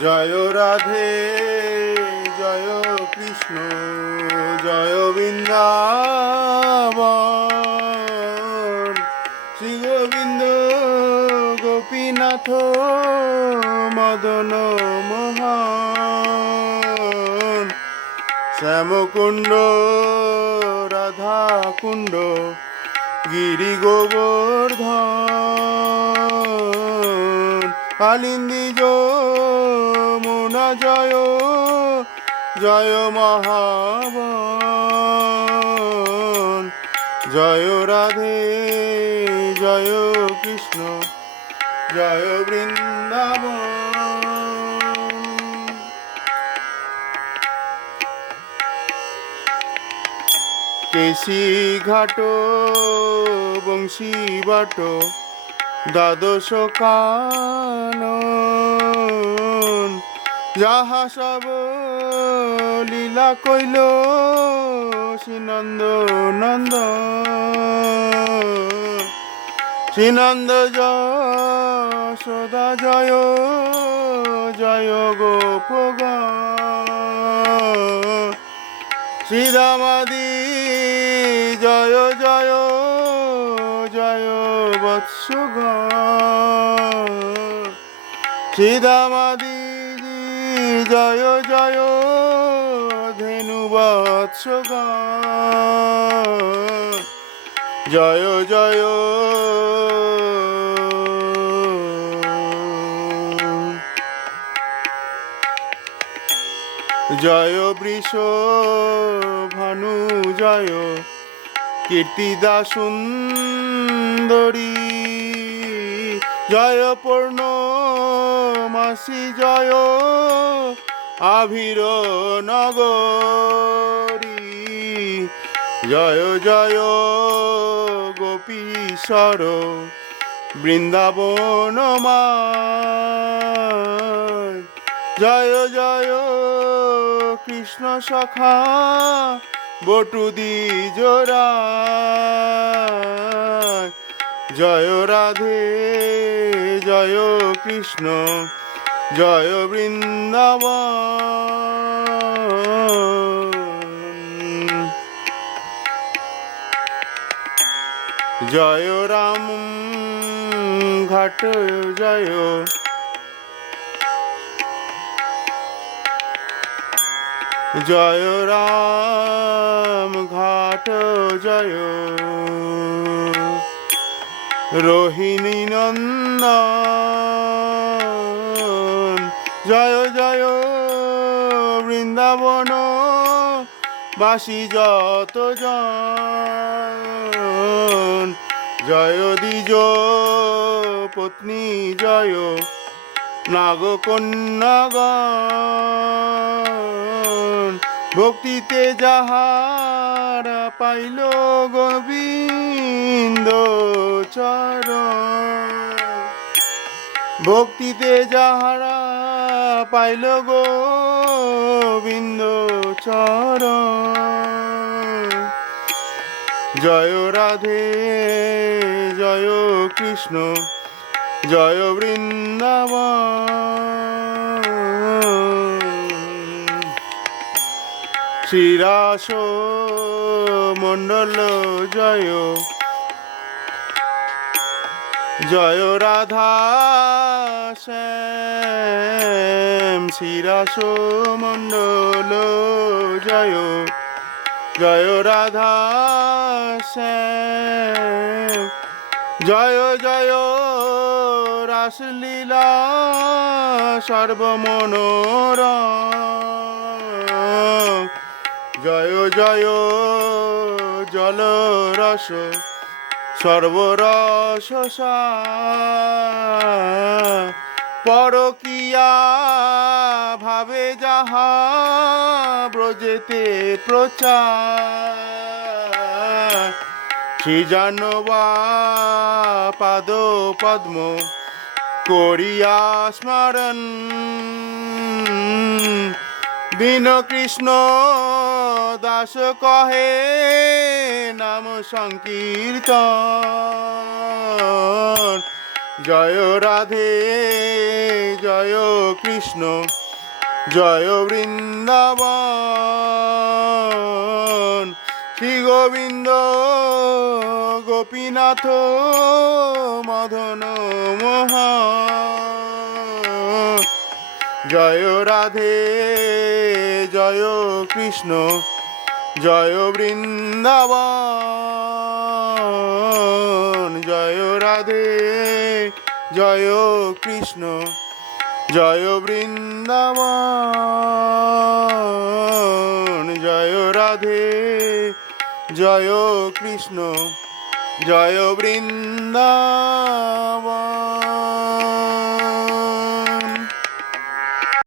জয় রাধে, জয় কৃষ্ণ, জয় বৃন্দাবন। শ্রী গোবিন্দ গোপীনাথ মদন মোহন। শ্যামকুণ্ড রাধা কুণ্ড গিরি গোবর্ধন। কালিন্দী যমুনা জয় জয় মহাবন জয় রাধে, জয় কৃষ্ণ, জয় বৃন্দাবন। কেশি ঘাট, বংশী বাট দ্বাদশ কানন যাহা সব লীলা কইল শ্রীনন্দ নন্দ শ্রীনন্দ যশোদা জয় জয় গোপগা শ্রীরামাদি শ্রীরামাদি জয় জয় ধেনু জয় জয়। জয় বৃষ ভানু জয় কীর্তিদা সুন্দরী। জয় পূর্ণ মাসি জয় আভির নগরী। জয় জয় গোপীশ্বর বৃন্দাবন জয় জয় কৃষ্ণ সখা বটুদি জোড়া জয় রাধে জয় কৃষ্ণ জয় বৃন্দাবন। জয় রাম ঘাট জয় জয় রাম ঘাট জয় রোহিণী নন্দন, জয় জয় বৃন্দাবন, বাসি যত জয় দ্বিজ পত্নী, জয় নাগকন্যাগণ। ভক্তিতে যাহারা পাইল গোবিন্দ চরণ। ভক্তিতে যাহারা পাইল গোবিন্দ চরণ। জয় রাধে, জয় কৃষ্ণ, জয় বৃন্দাবন। শ্রীরাস মণ্ডল জয়। জয় রাধা শ্যাম শ্রীরাস মণ্ডল জয় জয় রাধা শ্যাম। জয় জয় রাসলীলা সর্বমনোর জয় জয় জলরস সর্বরস পরকিয়া ভাবে যাহা ব্রজেতে প্রচার। সৃজানবা পাদ পদ্ম করিয়া স্মরণ। দীন কৃষ্ণ দাস কহে সংকীর্তন। জয় রাধে, জয় কৃষ্ণ, জয় বৃন্দাবন। শ্রী গোবিন্দ গোপীনাথ মদন মোহন। জয় রাধে, জয় কৃষ্ণ জয় বৃন্দাবন জয় রাধে জয় কৃষ্ণ জয় বৃন্দাবন জয় রাধে জয় কৃষ্ণ জয় বৃন্দাবন।